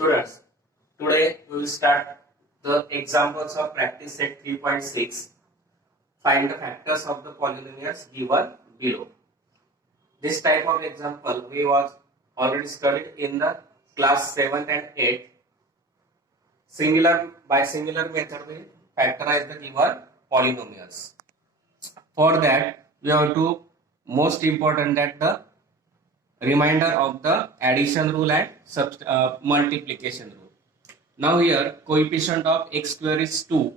Students, today we will start the examples of practice set 3.6. Find the factors of the polynomials given below. This type of example we was already studied in the class 7th and 8th. By similar method we factorize the given polynomials. For that we have to most important that the reminder of the addition rule and multiplication rule. Now here coefficient of x square is 2,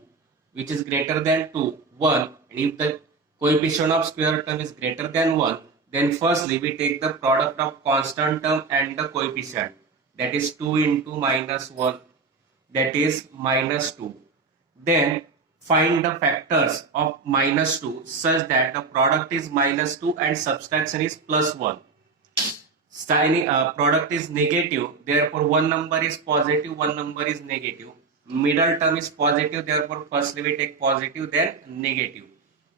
which is greater than 2, 1, and if the coefficient of square term is greater than 1, then firstly we take the product of constant term and the coefficient, that is 2 into minus 1, that is minus 2. Then find the factors of minus 2 such that the product is minus 2 and subtraction is plus 1. Product is negative, therefore one number is positive, one number is negative. Middle term is positive, therefore firstly we take positive, then negative.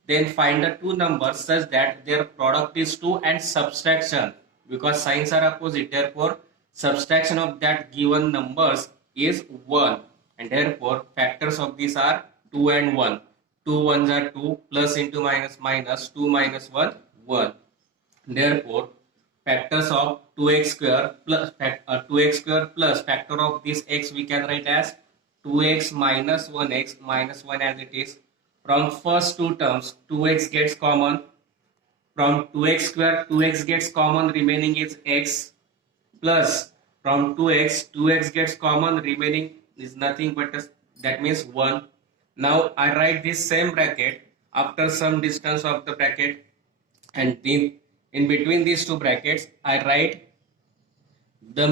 Then find the two numbers such that their product is 2 and subtraction, because signs are opposite, therefore subtraction of that given numbers is 1, and therefore factors of these are 2 and 1. 2 ones are 2, plus into minus minus, 2 minus 1, 1. Therefore factors of 2x square plus factor of this x we can write as 2x minus 1x minus 1 as it is. From first two terms 2x gets common, from 2x square 2x gets common, remaining is x, plus from 2x gets common, remaining is nothing but that means 1. Now I write this same bracket after some distance of the bracket, and in between these two brackets I write the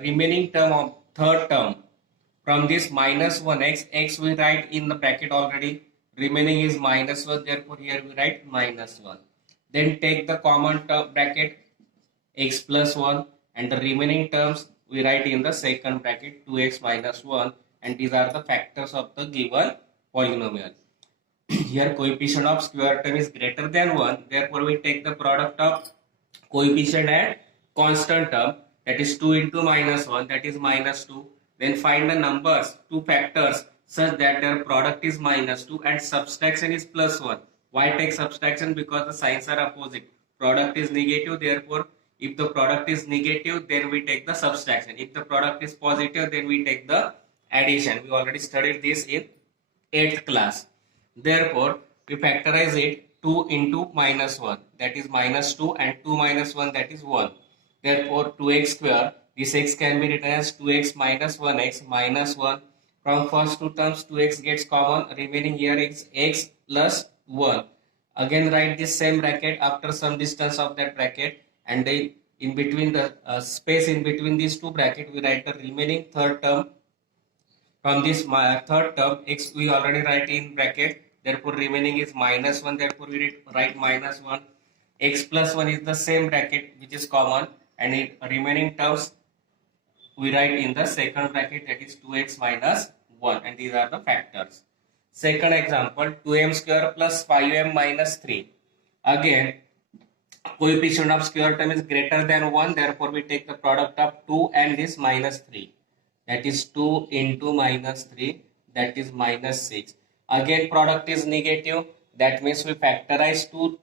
remaining term of third term. From this minus 1x, x we write in the bracket already, remaining is minus 1, therefore here we write minus 1. Then take the common term bracket x plus 1, and the remaining terms we write in the second bracket 2x minus 1, and these are the factors of the given polynomial. Here coefficient of square term is greater than 1, therefore we take the product of coefficient and constant term, that is 2 into minus 1, that is minus 2. Then find the numbers, two factors such that their product is minus 2 and subtraction is plus 1. Why take subtraction? Because the signs are opposite. Product is negative, therefore if the product is negative then we take the subtraction. If the product is positive then we take the addition. We already studied this in 8th class. Therefore we factorize it 2 into minus 1, that is minus 2, and 2 minus 1, that is 1. Therefore 2x square, this x can be written as 2x minus 1x minus 1. From first two terms 2x gets common, remaining here is x plus 1. Again write this same bracket after some distance of that bracket, and then in between the space in between these two brackets we write the remaining third term. From this third term x we already write in bracket, therefore remaining is minus 1, therefore we write minus 1. X plus 1 is the same bracket which is common, and in remaining terms we write in the second bracket, that is 2x minus 1, and these are the factors. Second example, 2m square plus 5m minus 3. Again coefficient of square term is greater than 1, therefore we take the product of 2 and this minus 3, that is 2 into minus 3, that is minus 6. Again product is negative, that means we factorize 2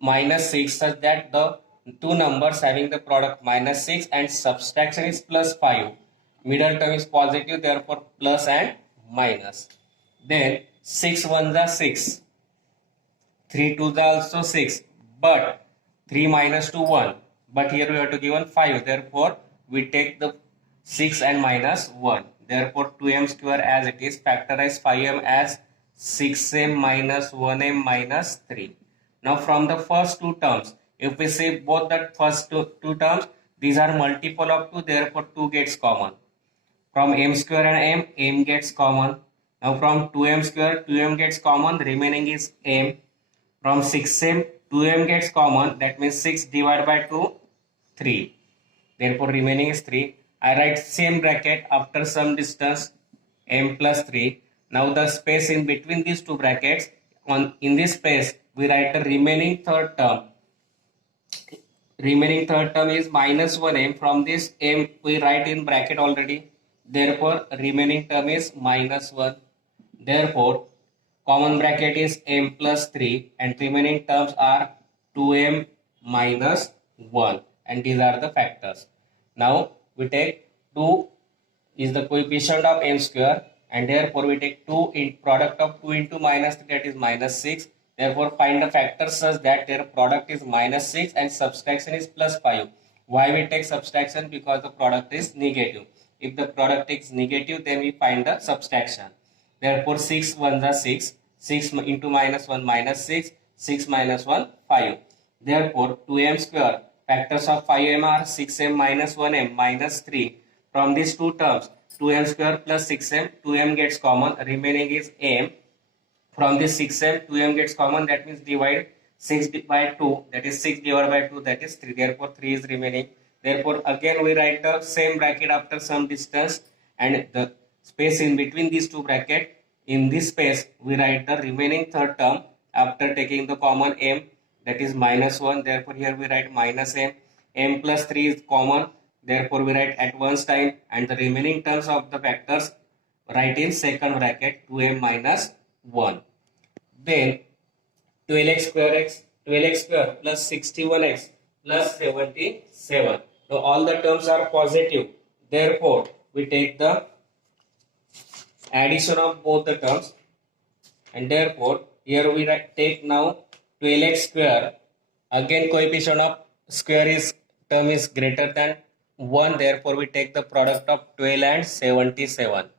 minus 6 such that the two numbers having the product minus 6 and subtraction is plus 5. Middle term is positive, therefore plus and minus. Then 6 ones are 6, 3 twos are also 6, but 3 minus 2 1, but here we have to give 5, therefore we take the 6 and minus 1, therefore 2m square as it is, factorize 5m as 6m minus 1m minus 3. Now from the first two terms, if we say both the first two terms, these are multiple of 2, therefore 2 gets common. From m square and m gets common. Now from 2m square 2m gets common, remaining is m. From 6m 2m gets common, that means 6 divided by 2, 3. Therefore remaining is 3. I write same bracket after some distance m plus 3. Now the space in between these two brackets, in this space we write the remaining third term. Remaining third term is minus 1m. From this m we write in bracket already, therefore remaining term is minus 1. Therefore common bracket is m plus 3 and remaining terms are 2m minus 1, and these are the factors. Now we take 2 is the coefficient of m square, and therefore we take 2 in product of 2 into minus 3, that is minus 6. Therefore find the factors such that their product is minus 6 and subtraction is plus 5. Why we take subtraction? Because the product is negative. If the product is negative, then we find the subtraction. Therefore 6 1s are 6, 6 into minus 1 minus 6, 6 minus 1 5. Therefore 2m square, factors of 5m are 6m minus 1m minus 3. From these two terms, 2m square plus 6m, 2m gets common, remaining is m. From this 6m, 2m gets common, that means divide 6 by 2, that is 6 divided by 2, that is 3. Therefore 3 is remaining. Therefore again we write the same bracket after some distance, and the space in between these two brackets, in this space we write the remaining third term after taking the common m, that is minus 1. Therefore here we write minus m. M plus 3 is common, therefore we write at once time, and the remaining terms of the factors write in second bracket, 2m minus 1. Then 12x square plus 61x plus 77. Now all the terms are positive, therefore we take the addition of both the terms, and therefore here we take now 12x square. Again coefficient of square is term is greater than 1, therefore we take the product of 12 and 77.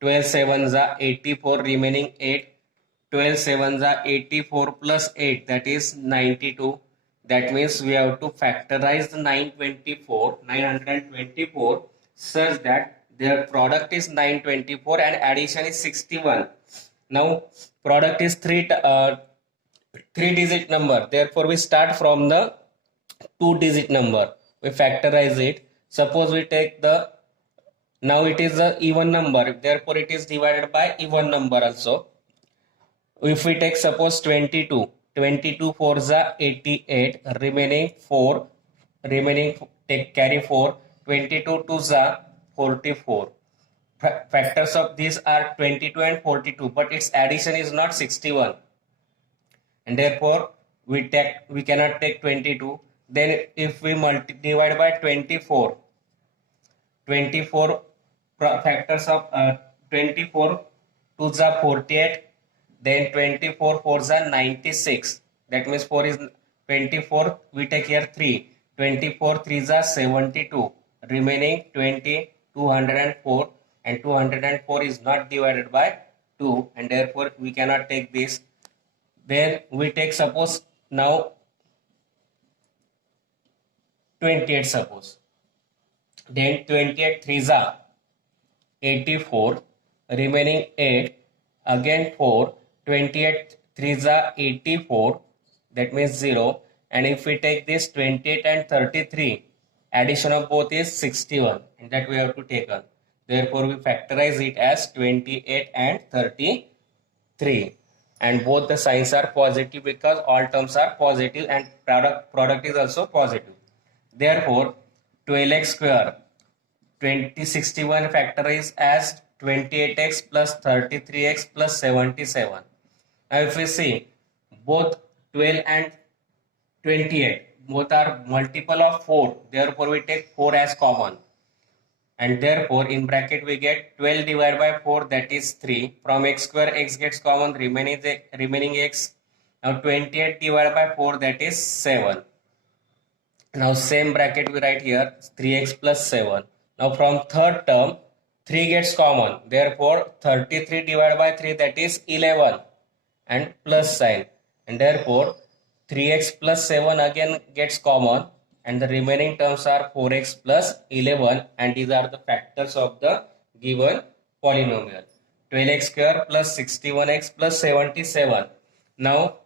12 sevens are 84, remaining 8. 12 sevens are 84 plus 8, that is 92. That means we have to factorize the 924 such that their product is 924 and addition is 61. Now product is 3 digit number, therefore we start from the 2 digit number. We factorize it. Suppose we take the, now it is a even number, therefore it is divided by even number also. If we take suppose 22 4s are 88, remaining 4, take carry 4, 22 2s are 44. Factors of these are 22 and 42, but its addition is not 61, and therefore we cannot take 22. Then if we divide by 24 factors of 24 2s are 48, then 24 4s are 96, that means 4 is 24, we take here 3, 24 3s are 72, remaining 20 204, and 204 is not divided by 2, and therefore we cannot take this. Then we take suppose now 28 suppose, then 28 3s are 84, remaining 8, again 4, 28 3s are 84, that means 0, and if we take this 28 and 33, addition of both is 61, and that we have to take on. Therefore we factorize it as 28 and 33, and both the signs are positive because all terms are positive and product is also positive. Therefore 12x square 2061 factorize as 28x plus 33x plus 77. Now if we see both 12 and 28 both are multiple of 4, therefore we take 4 as common, and therefore in bracket we get 12 divided by 4, that is 3. From x square x gets common, remaining x. Now 28 divided by 4, that is 7. Now same bracket we write here, 3x plus 7. Now from third term 3 gets common, therefore 33 divided by 3, that is 11, and plus sign, and therefore 3x plus 7 again gets common, and the remaining terms are 4x plus 11, and these are the factors of the given polynomial. 12x square plus 61x plus 77. Now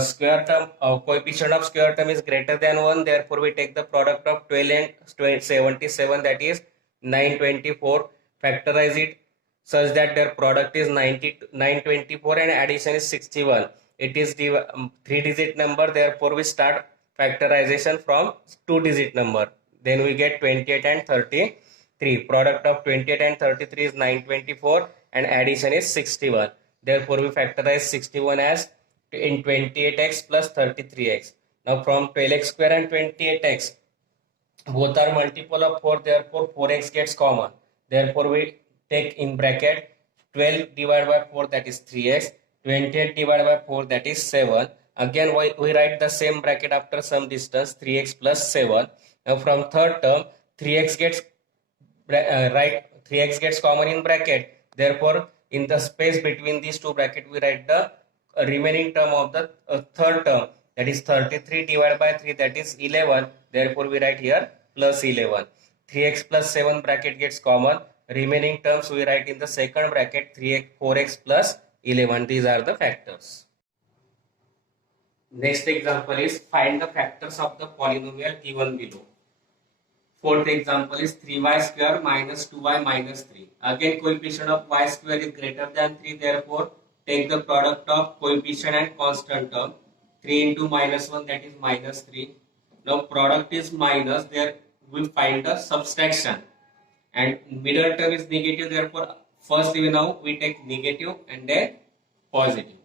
square term coefficient of square term is greater than 1, therefore we take the product of 12 and 77, that is 924, factorize it such that their product is 924 and addition is 61. It is 3 digit number, therefore we start factorization from 2 digit number, then we get 28 and 33. 3. Product of 28 and 33 is 924 and addition is 61. Therefore, we factorize 61 as in 28x plus 33x. Now from 12x square and 28x, both are multiple of 4, therefore 4x gets common. Therefore, we take in bracket 12 divided by 4, that is 3x, 28 divided by 4, that is 7. Again, we write the same bracket after some distance, 3x plus 7. Now from third term, 3x gets right, 3x gets common in bracket. Therefore, in the space between these two brackets, we write the remaining term of the third term, that is 33 divided by 3, that is 11. Therefore, we write here plus 11. 3x plus 7 bracket gets common. Remaining terms we write in the second bracket, 3x, 4x plus 11. These are the factors. Next example is find the factors of the polynomial given below. Fourth example is 3y square minus 2y minus 3. Again, coefficient of y square is greater than 3. Therefore, take the product of coefficient and constant term. 3 into minus 1, that is minus 3. Now, product is minus. There we find the subtraction. And middle term is negative. Therefore, first now we take negative and then positive.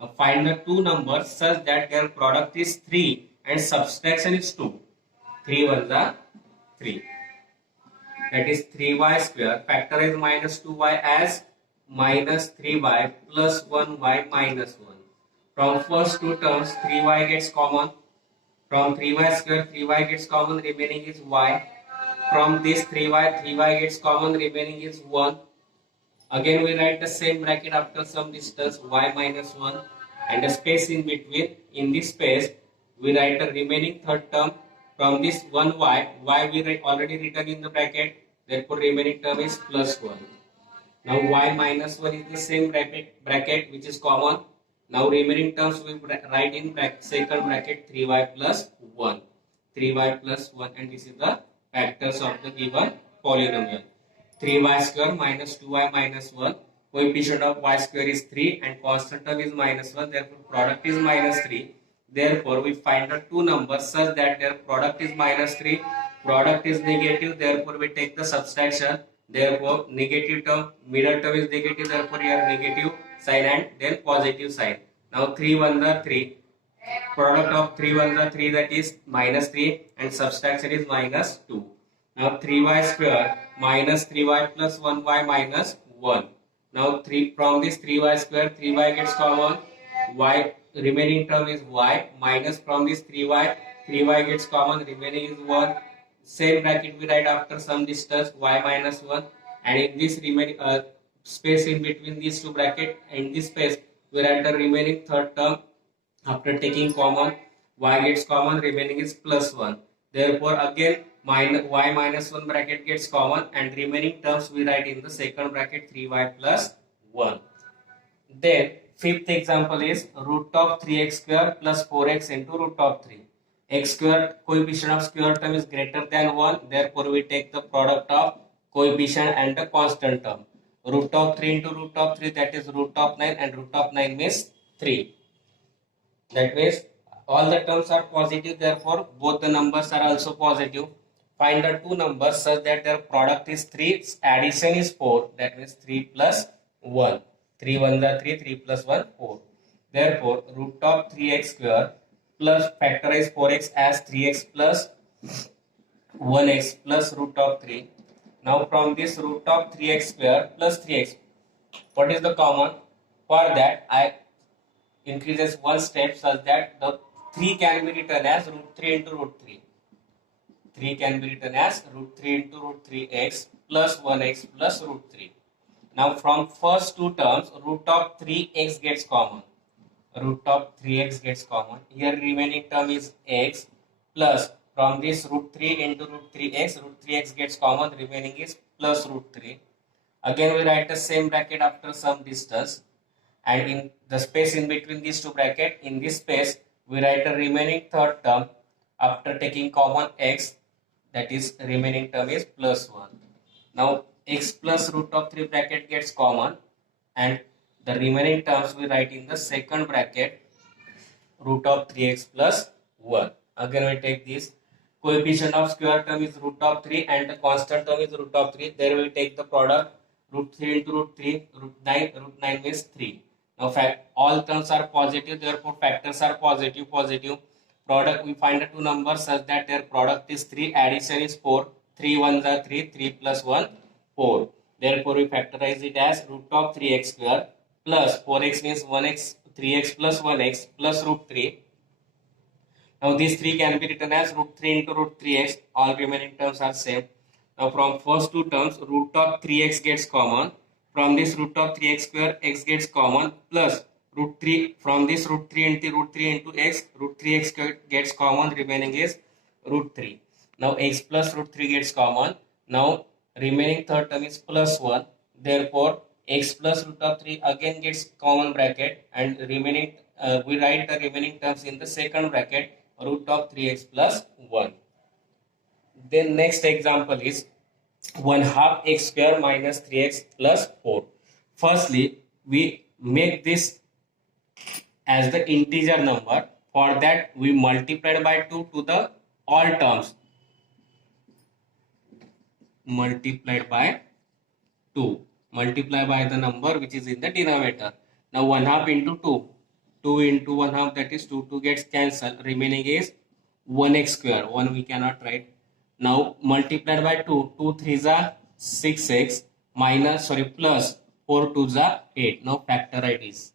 Now, find the two numbers such that their product is 3 and subtraction is 2. 3 1 the 3, that is 3y square. Factorize minus 2y as minus 3y plus 1y minus 1. From first two terms, 3y gets common. From 3y square, 3y gets common, remaining is y. From this 3y gets common, remaining is 1. Again, we write the same bracket after some distance, y minus 1, and the space in between. In this space, we write the remaining third term. From this 1y, we already written in the bracket, therefore remaining term is plus 1. Now y minus 1 is the same bracket which is common. Now remaining terms we write in second bracket, 3y plus 1. 3y plus 1, and this is the factors of the given polynomial. 3y square minus 2y minus 1. Coefficient of y square is 3 and constant term is minus 1. Therefore, product is minus 3. Therefore, we find the two numbers such that their product is minus 3, product is negative, therefore we take the subtraction. Therefore, negative term, middle term is negative, therefore here negative sign and then positive sign. Now 3 1 the 3, product of 3 1 the 3, that is minus 3, and subtraction is minus 2. Now 3y square minus 3y plus 1y minus 1. Now 3 from this 3y square, 3y gets common, y remaining term is y, minus from this 3y gets common, remaining is 1. Same bracket we write after some distance, y minus 1, and in this remaining space in between these two bracket, in this space we write the remaining third term. After taking common, y gets common, remaining is plus 1. Therefore, again y minus 1 bracket gets common, and remaining terms we write in the second bracket, 3y plus 1. Then fifth example is root of 3x square plus 4x into root of 3. X square, coefficient of square term is greater than 1. Therefore, we take the product of coefficient and the constant term. Root of 3 into root of 3, that is root of 9, and root of 9 means 3. That means all the terms are positive. Therefore, both the numbers are also positive. Find the two numbers such that their product is 3, addition is 4. That means 3 plus 1. 3 1 the 3, 3 plus 1, 4. Therefore, root of 3x square plus factorize 4x as 3x plus 1x plus root of 3. Now from this root of 3x square plus 3x, what is the common? For that, I increases one step such that the 3 can be written as root 3 into root 3. 3 can be written as root 3 into root 3x plus 1x plus root 3. Now from first two terms, root of 3x gets common. Root of 3x gets common. Here remaining term is x plus from this root 3 into root 3x, root 3x gets common, remaining is plus root 3. Again we write the same bracket after some distance, and in the space in between these two brackets, in this space we write the remaining third term after taking common x, that is remaining term is plus 1. Now x plus root of 3 bracket gets common, and the remaining terms we write in the second bracket, root of 3x plus 1. Again we take this coefficient of square term is root of 3 and the constant term is root of 3. There we take the product, root 3 into root 3, root 9 means 3. Now all terms are positive, therefore factors are positive, positive. Product, we find the two numbers such that their product is 3, addition is 4, 3 1s are 3, 3 plus 1, 4. Therefore we factorize it as root of 3x square plus 4x means 1x, 3x plus 1x plus root 3. Now these 3 can be written as root 3 into root 3x, all remaining terms are same. Now from first two terms, root of 3x gets common. From this root of 3x square, x gets common plus root 3. From this root 3 into x, root 3x gets common, remaining is root 3. Now x plus root 3 gets common. Now remaining third term is plus 1. Therefore x plus root of 3 again gets common bracket, and remaining we write the remaining terms in the second bracket, root of 3x plus 1. Then next example is 1 half x square minus 3x plus 4. Firstly, we make this as the integer number. For that, we multiplied by 2 to the all terms. Multiplied by 2. Multiply by the number which is in the denominator. Now 1 half into 2. 2 into 1 half, that is 2 gets cancelled. Remaining is 1x square. 1 we cannot write. Now multiplied by 2. 2 3s are 6x minus plus 4 2s are 8. Now factorize this.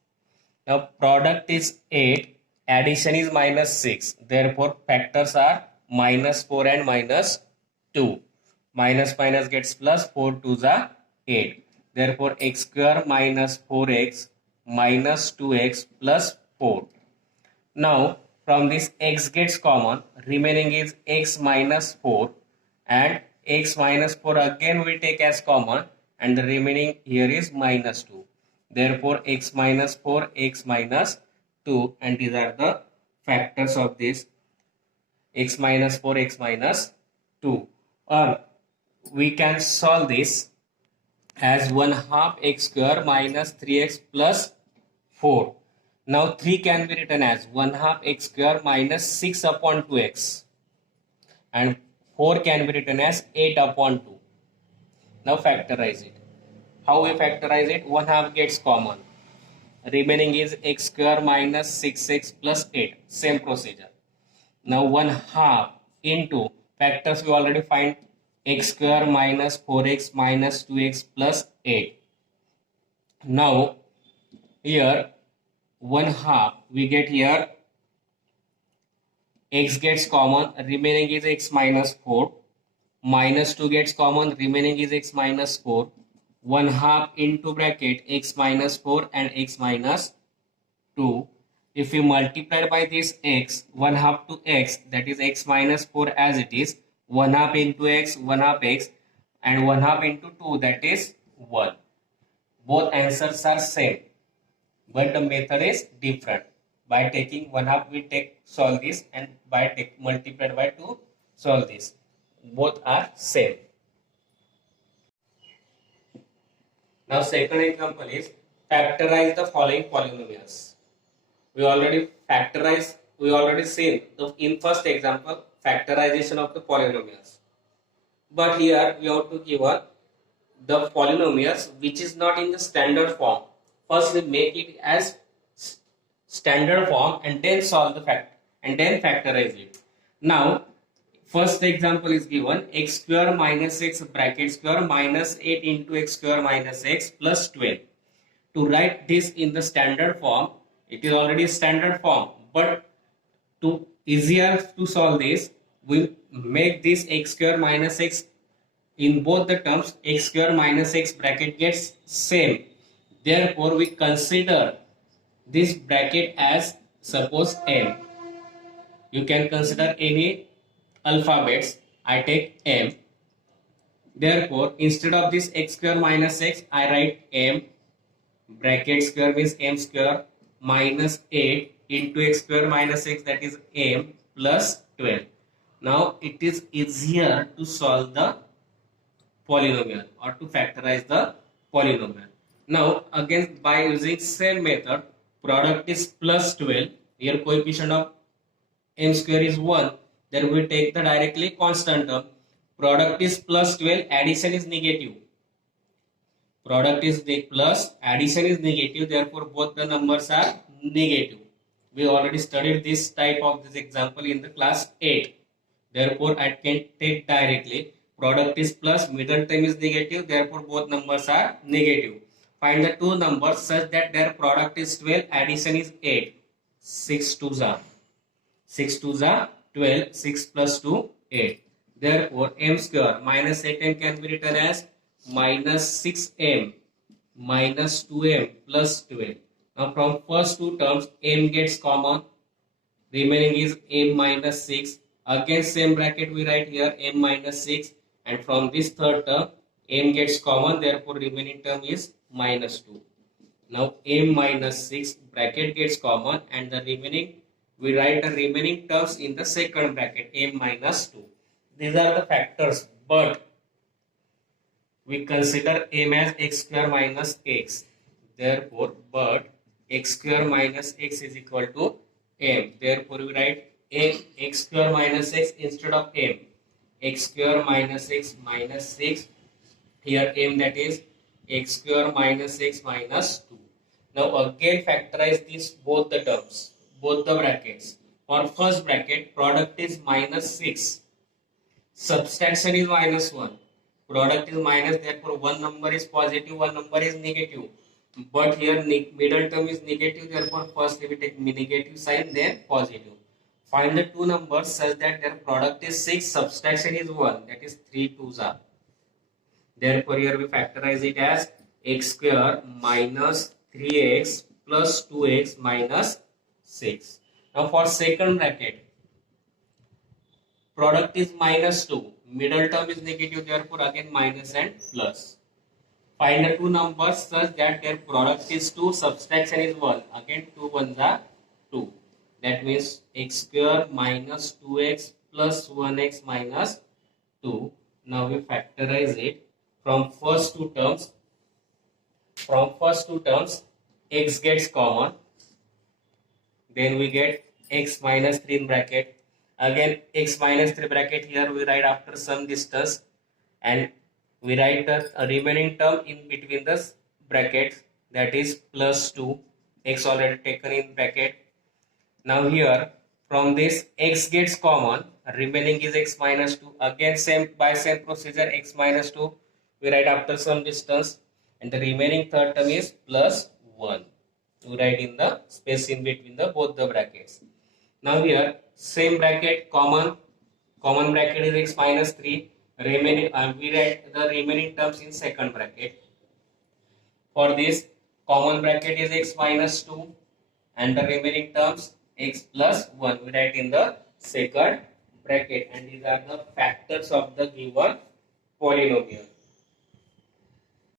Now product is 8. Addition is minus 6. Therefore factors are minus 4 and minus 2. Minus minus gets plus, 4 2s are 8. Therefore x square minus 4x minus 2x plus 4. Now from this x gets common, remaining is x minus 4, and x minus 4 again we take as common, and the remaining here is minus 2. Therefore x minus 4, x minus 2, and these are the factors of this, x minus 4, x minus 2. Or we can solve this as 1 half x square minus 3x plus 4. Now 3 can be written as 1 half x square minus 6 upon 2x, and 4 can be written as 8 upon 2. Now factorize it. How we factorize it? 1 half gets common. Remaining is x square minus 6x plus 8. Same procedure. Now 1 half into factors we already find, x square minus 4x minus 2x plus 8. Now here 1 half we get here, x gets common, remaining is x minus 4, minus 2 gets common, remaining is x minus 4. 1 half into bracket x minus 4 and x minus 2. If we multiply by this x, 1 half to x, that is x minus 4 as it is, 1 half into x, 1 half x, and 1 half into 2, that is 1. Both answers are same, but the method is different. By taking 1 half we solve this, and by multiplied by 2 solve this. Both are same. Now second example is factorize the following polynomials. We already seen in first example factorization of the polynomials. But here we have to give the polynomials which is not in the standard form. First we make it as standard form and then solve the and then factorize it. Now first example is given, x square minus x bracket square minus 8 into x square minus x plus 12. To write this in the standard form, it is already standard form, but to easier to solve this, we make this x square minus x in both the terms, x square minus x bracket gets same. Therefore we consider this bracket as suppose m. You can consider any alphabets. I take m. Therefore instead of this x square minus x, I write m. Bracket square means m square minus 8 into x square minus x, that is m plus 12. Now it is easier to solve the polynomial or to factorize the polynomial. Now again by using same method, product is plus 12. Here coefficient of m square is 1. then we take the directly constant term. Product is plus 12, addition is negative. Product is the plus, addition is negative, therefore both the numbers are negative. We already studied this type of this example in the class 8. Therefore I can take directly product is plus, middle term is negative, therefore both numbers are negative. Find the two numbers such that their product is 12, addition is 8. 6 2s are 12, 6 plus 2, 8. Therefore, m square minus 8m can be written as minus 6m minus 2m plus 12. Now, from first two terms, m gets common. Remaining is m minus 6. Again, same bracket we write here, m minus 6. And from this third term, m gets common. Therefore, remaining term is minus 2. Now, m minus 6 bracket gets common and the remaining, we write the remaining terms in the second bracket, m minus 2. These are the factors, but we consider m as x square minus x. Therefore, but x square minus x is equal to m. Therefore, we write x square minus x instead of m. X square minus x minus 6. Here m, that is x square minus x minus 2. Now again factorize these both the terms, both the brackets. For first bracket, product is minus 6. Subtraction is minus 1. Product is minus, therefore one number is positive, one number is negative. But here middle term is negative, therefore first we take negative sign, then positive. Find the two numbers such that their product is 6, subtraction is 1, that is 3 2s are. Therefore here we factorize it as x square minus 3x plus 2x minus 6. Now for second bracket, product is minus 2, middle term is negative, therefore again minus and plus. Find the two numbers such that their product is 2, subtraction is 1, again 2 ones are 2. That means x square minus 2x plus 1x minus 2. Now we factorize it. From first two terms, x gets common. Then we get x minus 3 in bracket. Again x minus 3 bracket, here we write after some distance. And we write the remaining term in between the brackets, that is plus 2. X already taken in bracket. Now here from this x gets common. Remaining is x minus 2. Again by same procedure, x minus 2. We write after some distance and the remaining third term is plus 1. We write in the space in between the both the brackets. Now here same bracket, common bracket is x minus 3. Remaining we write the remaining terms in second bracket. For this common bracket is x minus 2 and the remaining terms x plus 1. We write in the second bracket, and these are the factors of the given polynomial.